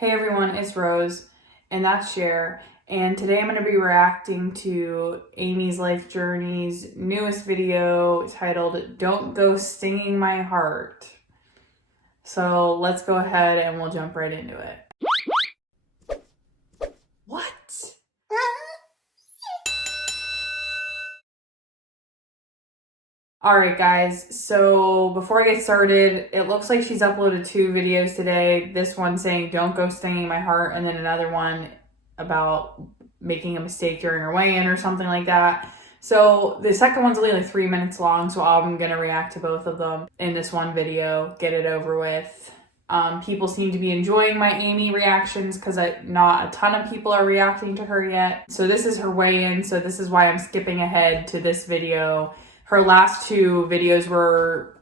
Hey everyone, it's Rose, and that's Cher, and today I'm going to be reacting to Amy's Life Journey's newest video titled Don't Go Stinging My Heart. So let's go ahead and we'll jump right into it. What? Alright guys, so before I get started, it looks like she's uploaded 2 videos today. This one saying don't go stinging my heart, and then another one about making a mistake during her weigh-in or something like that. So the second one's only like 3 minutes long, so I'm gonna react to both of them in this one video, get it over with. People seem to be enjoying my Amy reactions because not a ton of people are reacting to her yet. So this is her weigh-in, so this is why I'm skipping ahead to this video. Her last 2 videos were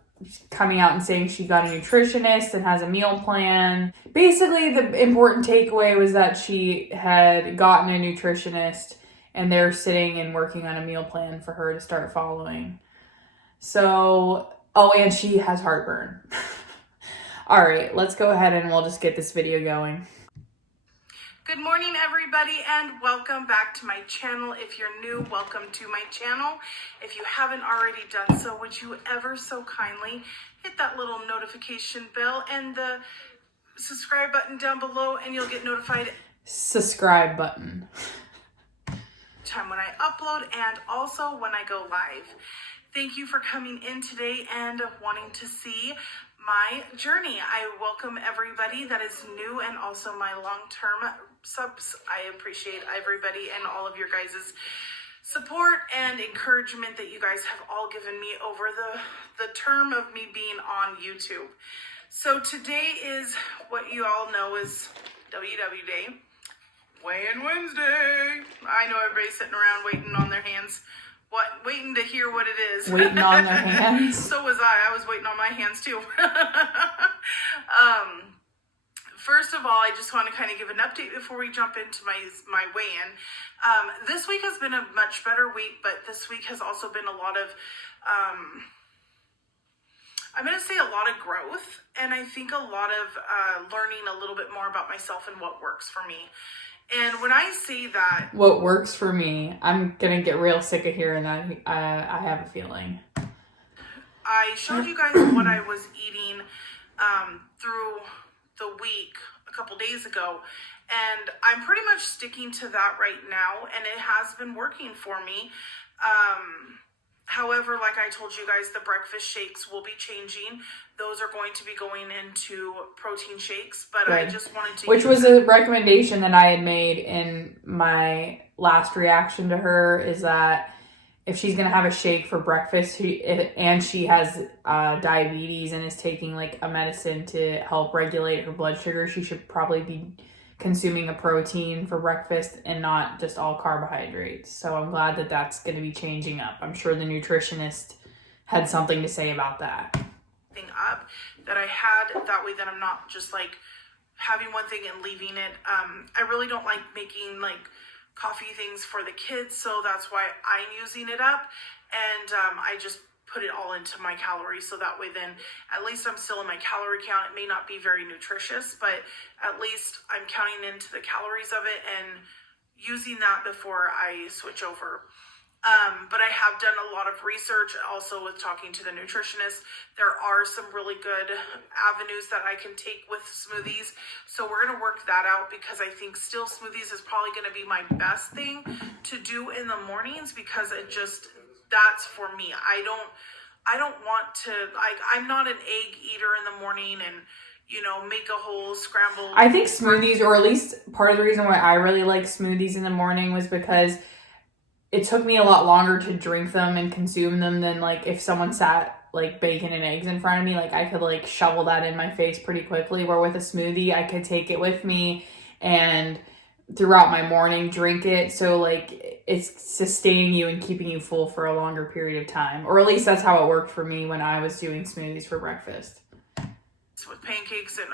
coming out and saying she got a nutritionist and has a meal plan. Basically, the important takeaway was that she had gotten a nutritionist and they're sitting and working on a meal plan for her to start following. So, oh, and she has heartburn. All right, let's go ahead and we'll just get this video going. Good morning, everybody, and welcome back to my channel. If you're new, welcome to my channel. If you haven't already done so, would you ever so kindly hit that little notification bell and the subscribe button down below, and you'll get notified Subscribe button. Time when I upload and also when I go live. Thank you for coming in today and wanting to see my journey. I welcome everybody that is new and also my long-term subs. I appreciate everybody and all of your guys' support and encouragement that you guys have all given me over the term of me being on YouTube. So today is what you all know is WW Day, Weigh-in Wednesday. I know everybody's sitting around waiting on their hands. Waiting to hear what it is. Waiting on their hands? So was I. I was waiting on my hands too. First of all, I just want to kind of give an update before we jump into my weigh-in. This week has been a much better week, but this week has also been a lot of, I'm going to say a lot of growth, and I think a lot of learning a little bit more about myself and what works for me. And when I say that... What works for me, I'm going to get real sick of hearing that. I have a feeling. I showed you guys what I was eating through the week a couple days ago. And I'm pretty much sticking to that right now. And it has been working for me. However, like I told you guys, the breakfast shakes will be changing. Those are going to be going into protein shakes, but Good. I just wanted to... Which was a recommendation that I had made in my last reaction to her, is that if she's going to have a shake for breakfast and she has diabetes and is taking like a medicine to help regulate her blood sugar, she should probably be consuming a protein for breakfast and not just all carbohydrates. So I'm glad that that's going to be changing up. I'm sure the nutritionist had something to say about that. Up that I had, that way that I'm not just like having one thing and leaving it. I really don't like making like coffee things for the kids, so that's why I'm using it up, and I just put it all into my calories, so that way then at least I'm still in my calorie count. It may not be very nutritious, but at least I'm counting into the calories of it and using that before I switch over. But I have done a lot of research also with talking to the nutritionist. There are some really good avenues that I can take with smoothies. So we're going to work that out, because I think still smoothies is probably going to be my best thing to do in the mornings, because that's for me. I don't want to, like, I'm not an egg eater in the morning and, you know, make a whole scrambled. I think smoothies, or at least part of the reason why I really like smoothies in the morning, was because it took me a lot longer to drink them and consume them than like if someone sat like bacon and eggs in front of me. Like I could like shovel that in my face pretty quickly, where with a smoothie I could take it with me and throughout my morning drink it. So like it's sustaining you and keeping you full for a longer period of time, or at least that's how it worked for me when I was doing smoothies for breakfast. with pancakes and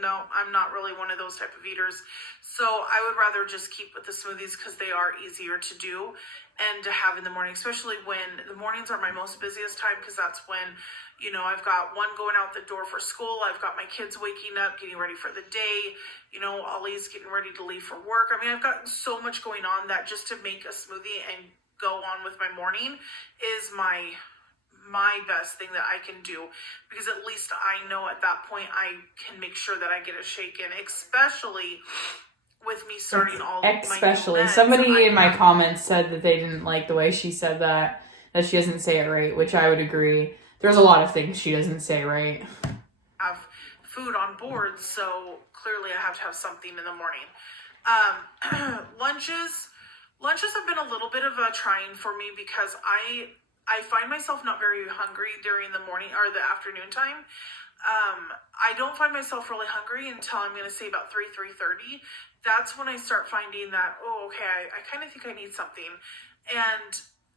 no, I'm not really one of those type of eaters. So I would rather just keep with the smoothies because they are easier to do and to have in the morning, especially when the mornings are my most busiest time, because that's when, you know, I've got one going out the door for school, I've got my kids waking up, getting ready for the day, you know, Ollie's getting ready to leave for work. I mean, I've got so much going on that just to make a smoothie and go on with my morning is my best thing that I can do, because at least I know at that point I can make sure that I get a shake in, especially with me starting all especially my new meds. Somebody in my comments said that they didn't like the way she said that she doesn't say it right, which I would agree. There's a lot of things she doesn't say right. Have food on board, so clearly I have to have something in the morning. Lunches have been a little bit of a trying for me because I find myself not very hungry during the morning or the afternoon time. I don't find myself really hungry until I'm going to say about 3:30. That's when I start finding that, oh, okay, I kind of think I need something. And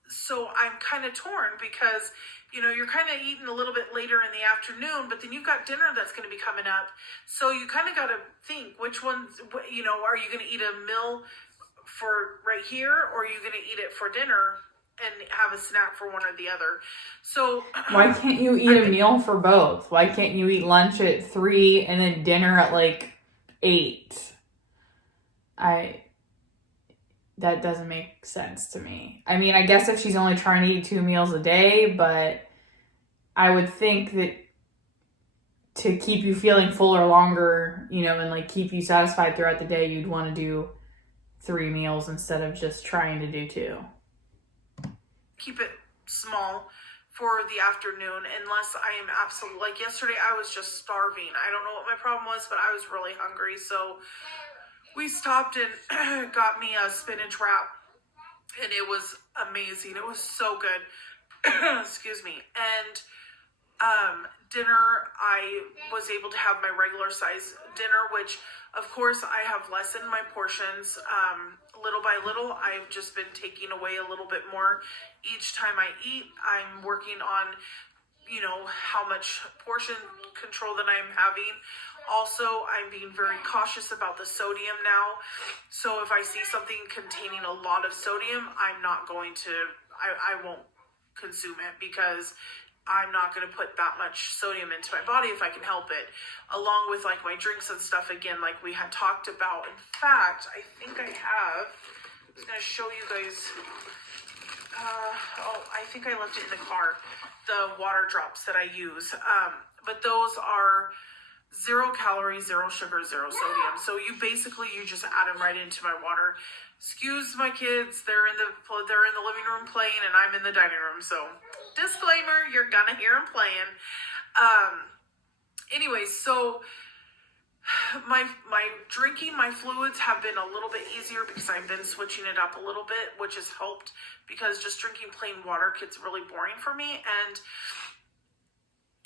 so I'm kind of torn because, you know, you're kind of eating a little bit later in the afternoon, but then you've got dinner that's going to be coming up. So you kind of got to think which ones, you know, are you going to eat a meal for right here, or are you going to eat it for dinner and have a snack for one or the other? So why can't you eat a meal for both? Why can't you eat lunch at 3 and then dinner at like 8? That doesn't make sense to me. I mean, I guess if she's only trying to eat 2 meals a day, but I would think that to keep you feeling fuller longer, you know, and like keep you satisfied throughout the day, you'd want to do 3 meals instead of just trying to do 2. Keep it small for the afternoon, unless I am absolutely, like yesterday I was just starving. I don't know what my problem was, but I was really hungry, so we stopped and got me a spinach wrap, and it was amazing. It was so good. Excuse me. And dinner, I was able to have my regular size dinner, which of course I have lessened my portions. Little by little, I've just been taking away a little bit more each time I eat. I'm working on, you know, how much portion control that I'm having. Also, I'm being very cautious about the sodium now. So if I see something containing a lot of sodium, I'm not going to, I won't consume it, because I'm not going to put that much sodium into my body if I can help it. Along with like my drinks and stuff, again, like we had talked about. In fact, I think I have, I was going to show you guys, I think I left it in the car, the water drops that I use. But those are 0 calories, 0 sugar, 0 sodium. So you just add them right into my water. Excuse my kids, they're in the living room playing and I'm in the dining room. So disclaimer, you're gonna hear them playing. Anyways, so my drinking, my fluids have been a little bit easier because I've been switching it up a little bit, which has helped, because just drinking plain water gets really boring for me. And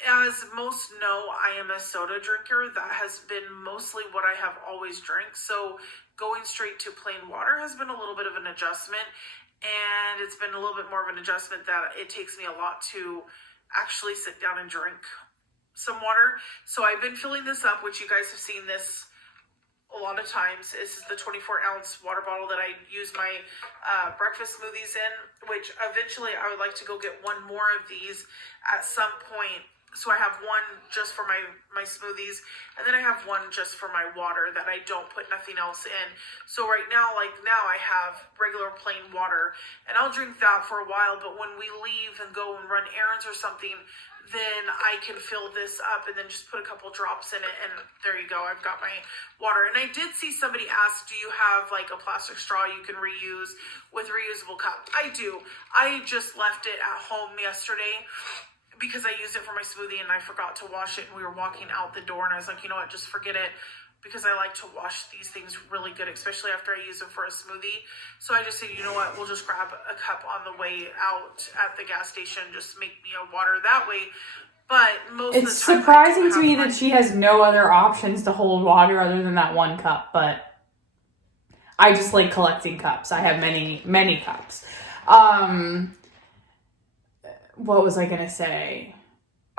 as most know, I am a soda drinker. That has been mostly what I have always drank. So going straight to plain water has been a little bit of an adjustment. And it's been a little bit more of an adjustment that it takes me a lot to actually sit down and drink some water. So I've been filling this up, which you guys have seen this a lot of times. This is the 24-ounce water bottle that I use my breakfast smoothies in, which eventually I would like to go get one more of these at some point. So I have one just for my smoothies, and then I have one just for my water that I don't put nothing else in. So right now, I have regular plain water, and I'll drink that for a while, but when we leave and go and run errands or something, then I can fill this up and then just put a couple drops in it, and there you go, I've got my water. And I did see somebody ask, do you have like a plastic straw you can reuse with reusable cup? I do. I just left it at home yesterday because I used it for my smoothie and I forgot to wash it, and we were walking out the door and I was like, you know what, just forget it, because I like to wash these things really good, especially after I use them for a smoothie. So I just said, you know what, we'll just grab a cup on the way out at the gas station, just make me a water that way. But most of the time, it's surprising to me that she has no other options to hold water other than that one cup, but I just like collecting cups. I have many, many cups. What was I going to say?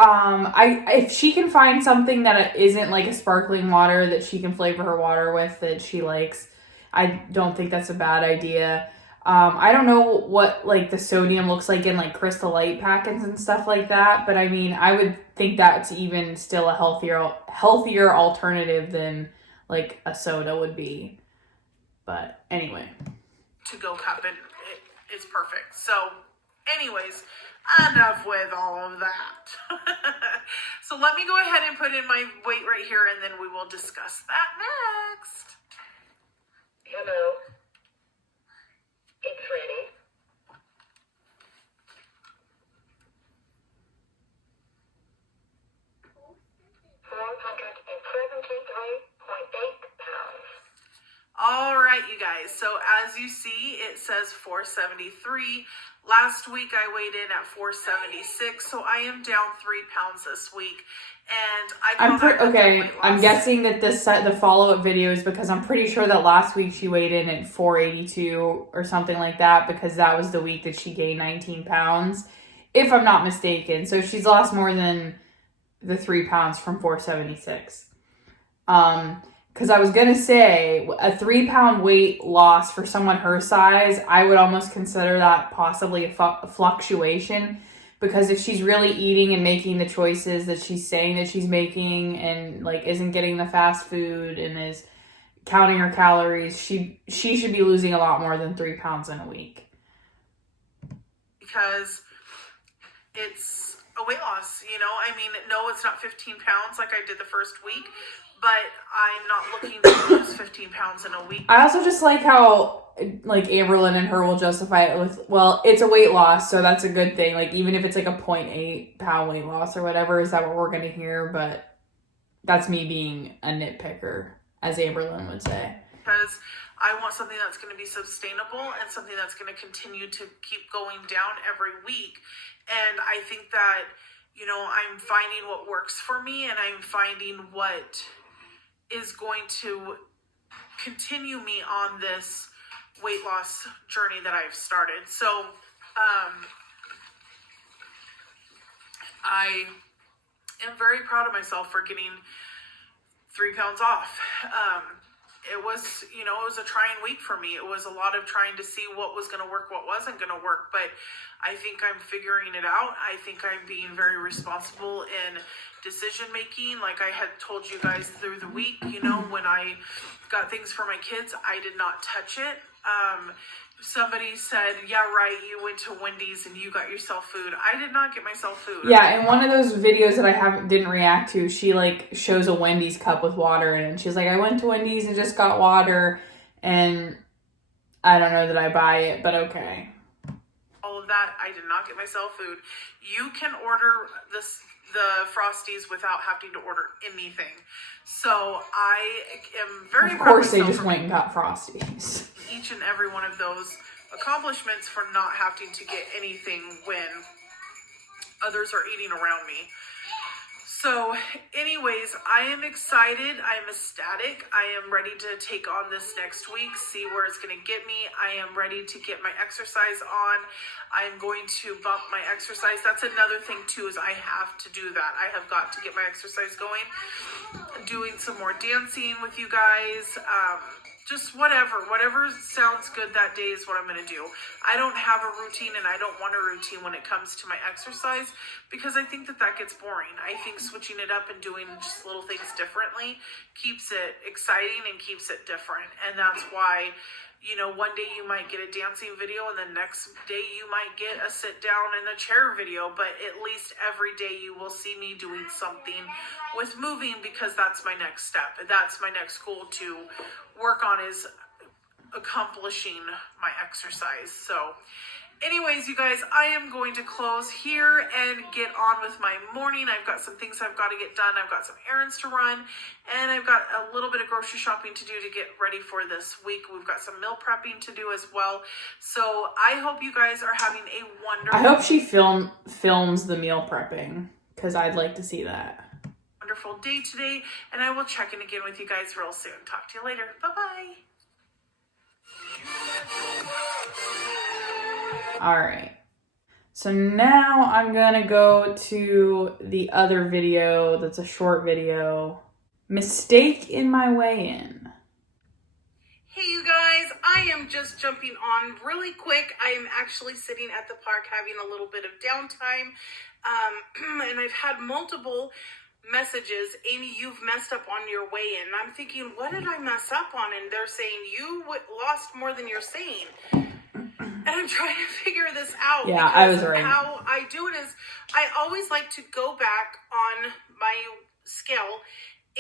If she can find something that isn't like a sparkling water that she can flavor her water with that she likes, I don't think that's a bad idea. I don't know what like the sodium looks like in like Crystal Light packets and stuff like that, but I mean, I would think that's even still a healthier alternative than like a soda would be. But anyway, to-go cup, and it's perfect. So anyways, enough with all of that. So let me go ahead and put in my weight right here, and then we will discuss that next. Hello. It's ready. All right, you guys. So as you see, it says 473. Last week I weighed in at 476, so I am down 3 pounds this week. And I'm guessing that the follow-up video is because I'm pretty sure that last week she weighed in at 482 or something like that, because that was the week that she gained 19 pounds, if I'm not mistaken. So she's lost more than the 3 pounds from 476. Because I was gonna say a 3 pound weight loss for someone her size, I would almost consider that possibly a fluctuation. Because if she's really eating and making the choices that she's saying that she's making, and like isn't getting the fast food and is counting her calories, she should be losing a lot more than 3 pounds in a week. Because it's a weight loss, you know? I mean, no, it's not 15 pounds like I did the first week, but I'm not looking to lose 15 pounds in a week. I also just like how, like, Amberlynn and her will justify it with, well, it's a weight loss, so that's a good thing. Like, even if it's like a 0.8 pound weight loss or whatever, is that what we're going to hear? But that's me being a nitpicker, as Amberlynn would say. Because I want something that's going to be sustainable and something that's going to continue to keep going down every week. And I think that, you know, I'm finding what works for me, and I'm finding what is going to continue me on this weight loss journey that I've started. So I am very proud of myself for getting 3 pounds off. It was, you know, it was a trying week for me. It was a lot of trying to see what was going to work, what wasn't going to work, but I think I'm figuring it out. I think I'm being very responsible in decision making. Like I had told you guys through the week, you know, when I got things for my kids, I did not touch it. Somebody said, yeah, right, you went to Wendy's and you got yourself food. I did not get myself food. Yeah, in one of those videos that I didn't react to, she like shows a Wendy's cup with water in it. And she's like, I went to Wendy's and just got water, and I don't know that I buy it, but okay. All of that, I did not get myself food. You can order the Frosties without having to order anything. So I am very proud of course they just went and got Frosties. Each and every one of those accomplishments for not having to get anything when others are eating around me. So anyways, I am excited. I am ecstatic. I am ready to take on this next week, see where it's going to get me. I am ready to get my exercise on. I'm going to bump my exercise. That's another thing too, is I have to do that. I have got to get my exercise going. Doing some more dancing with you guys. Just whatever sounds good that day is what I'm going to do. I don't have a routine, and I don't want a routine when it comes to my exercise, because I think that gets boring. I think switching it up and doing just little things differently keeps it exciting and keeps it different. And that's why, you know, one day you might get a dancing video, and the next day you might get a sit down in a chair video, but at least every day you will see me doing something with moving, because that's my next step. That's my next goal to work on, is accomplishing my exercise. So anyways, you guys, I am going to close here and get on with my morning. I've got some things I've got to get done. I've got some errands to run, and I've got a little bit of grocery shopping to do to get ready for this week. We've got some meal prepping to do as well. So I hope you guys are having a wonderful... I hope she films the meal prepping, because I'd like to see that. Wonderful day today, and I will check in again with you guys real soon. Talk to you later. Bye-bye. All right. So now I'm gonna go to the other video that's a short video. Mistake in my weigh-in. Hey you guys, I am just jumping on really quick. I am actually sitting at the park having a little bit of downtime. And I've had multiple messages. Amy, you've messed up on your weigh-in. And I'm thinking, what did I mess up on? And they're saying, you lost more than you're saying. And I'm trying to figure this out. Yeah, I was right. How I do it is I always like to go back on my scale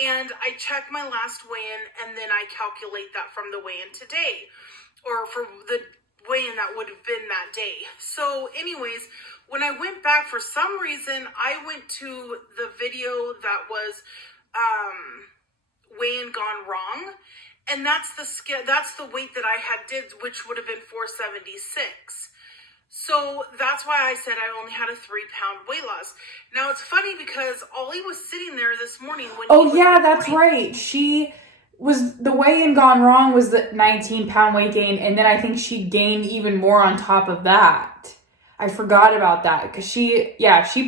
and I check my last weigh-in and then I calculate that from the weigh-in today or for the weigh-in that would have been that day. So anyways, when I went back, for some reason, I went to the video that was weigh-in gone wrong. And that's the scale, that's the weight that I had did, which would have been 476. So that's why I said I only had a 3-pound weight loss. Now it's funny because Ollie was sitting there this morning when that's right. She was, the weigh-in gone wrong was the 19-pound weight gain, and then I think she gained even more on top of that. I forgot about that because she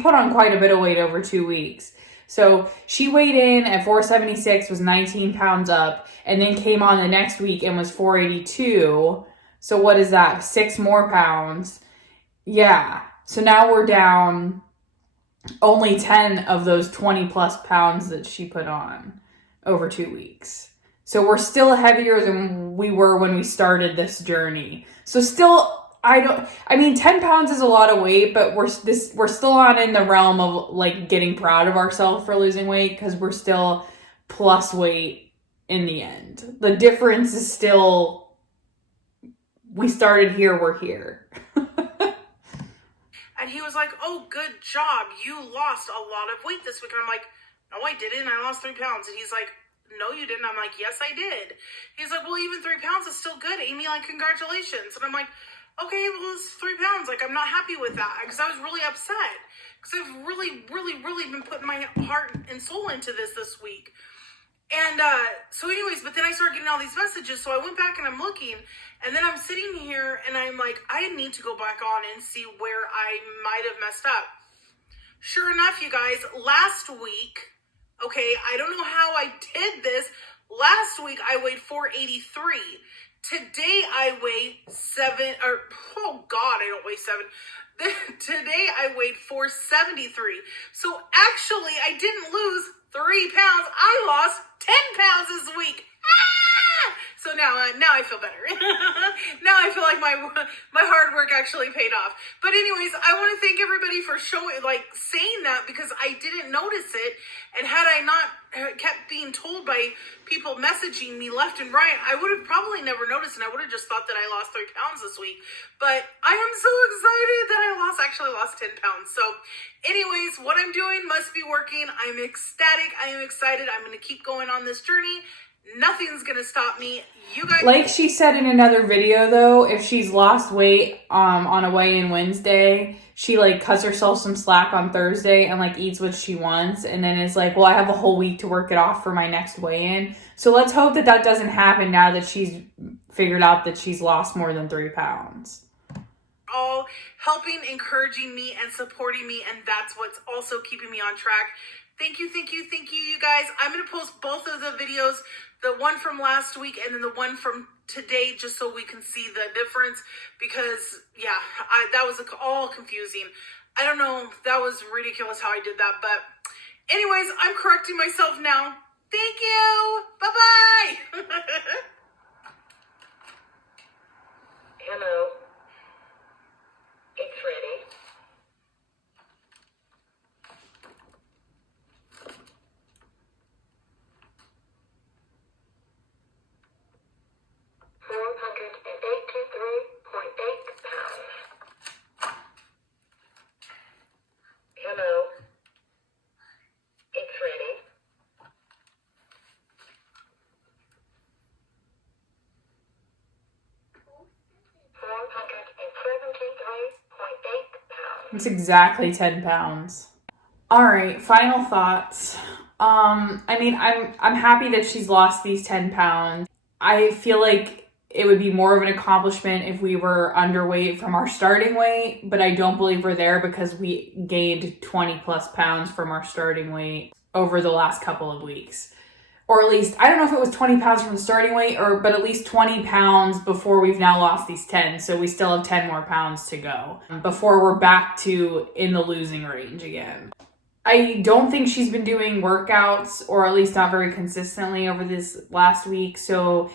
put on quite a bit of weight over 2 weeks. So she weighed in at 476, was 19 pounds up, and then came on the next week and was 482. So what is that? 6 more pounds. Yeah. So now we're down only 10 of those 20 plus pounds that she put on over 2 weeks. So we're still heavier than we were when we started this journey. So still, 10 pounds is a lot of weight, but we're still not in the realm of like getting proud of ourselves for losing weight because we're still plus weight in the end. The difference is still, we started here, we're here. And he was like, oh, good job. You lost a lot of weight this week. And I'm like, no, I didn't. I lost 3 pounds. And he's like, no, you didn't. I'm like, yes, I did. He's like, well, even 3 pounds is still good, Amy. Like, congratulations. And I'm like, okay, well, it's 3 pounds. Like, I'm not happy with that because I was really upset because I've really, really, really been putting my heart and soul into this week. And so anyways, but then I started getting all these messages. So I went back and I'm looking and then I'm sitting here and I'm like, I need to go back on and see where I might have messed up. Sure enough, you guys, last week, okay, I don't know how I did this. Last week I weighed 483. Today I weigh I don't weigh 7. Today I weighed 473. So actually I didn't lose 3 pounds. I lost 10 pounds this week. So now I feel better. Now I feel like my hard work actually paid off. But anyways, I want to thank everybody for saying that because I didn't notice it. And had I not kept being told by people messaging me left and right, I would have probably never noticed and I would have just thought that I lost 3 pounds this week. But I am so excited that I actually lost 10 pounds. So anyways, what I'm doing must be working. I'm ecstatic. I am excited. I'm going to keep going on this journey. Nothing's gonna stop me. You guys, like she said in another video though, if she's lost weight on a weigh-in Wednesday, she like cuts herself some slack on Thursday and like eats what she wants and then is like, well, I have a whole week to work it off for my next weigh-in. So let's hope that doesn't happen now that she's figured out that she's lost more than 3 pounds. All helping, encouraging me and supporting me, and that's what's also keeping me on track. Thank you, you guys. I'm going to post both of the videos, the one from last week and then the one from today, just so we can see the difference because, yeah, that was all confusing. I don't know. That was ridiculous how I did that. But anyways, I'm correcting myself now. Thank you. Bye-bye. Hello. It's ready. Hello. It's ready. It's exactly 10 pounds. All right, final thoughts. I'm happy that she's lost these 10 pounds. I feel like it would be more of an accomplishment if we were underweight from our starting weight, but I don't believe we're there because we gained 20 plus pounds from our starting weight over the last couple of weeks. Or at least, I don't know if it was 20 pounds from the starting weight, but at least 20 pounds before we've now lost these 10. So we still have 10 more pounds to go before we're back to in the losing range again. I don't think she's been doing workouts, or at least not very consistently over this last week. So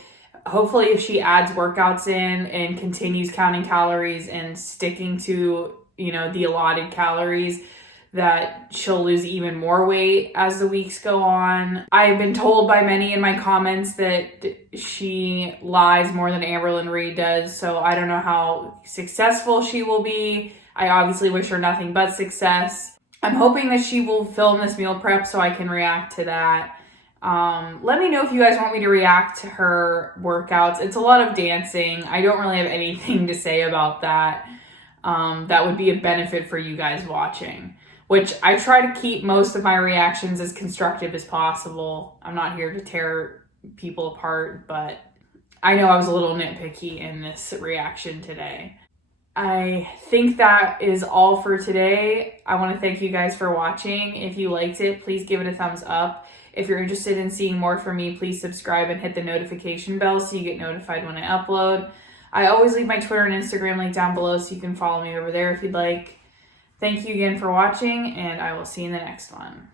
hopefully if she adds workouts in and continues counting calories and sticking to, the allotted calories, that she'll lose even more weight as the weeks go on. I've been told by many in my comments that she lies more than Amberlyn Reed does, so I don't know how successful she will be. I obviously wish her nothing but success. I'm hoping that she will film this meal prep so I can react to that. Let me know if you guys want me to react to her workouts. It's a lot of dancing. I don't really have anything to say about that. That would be a benefit for you guys watching, which I try to keep most of my reactions as constructive as possible. I'm not here to tear people apart, but I know I was a little nitpicky in this reaction today. I think that is all for today. I want to thank you guys for watching. If you liked it, please give it a thumbs up. If you're interested in seeing more from me, please subscribe and hit the notification bell so you get notified when I upload. I always leave my Twitter and Instagram link down below so you can follow me over there if you'd like. Thank you again for watching, and I will see you in the next one.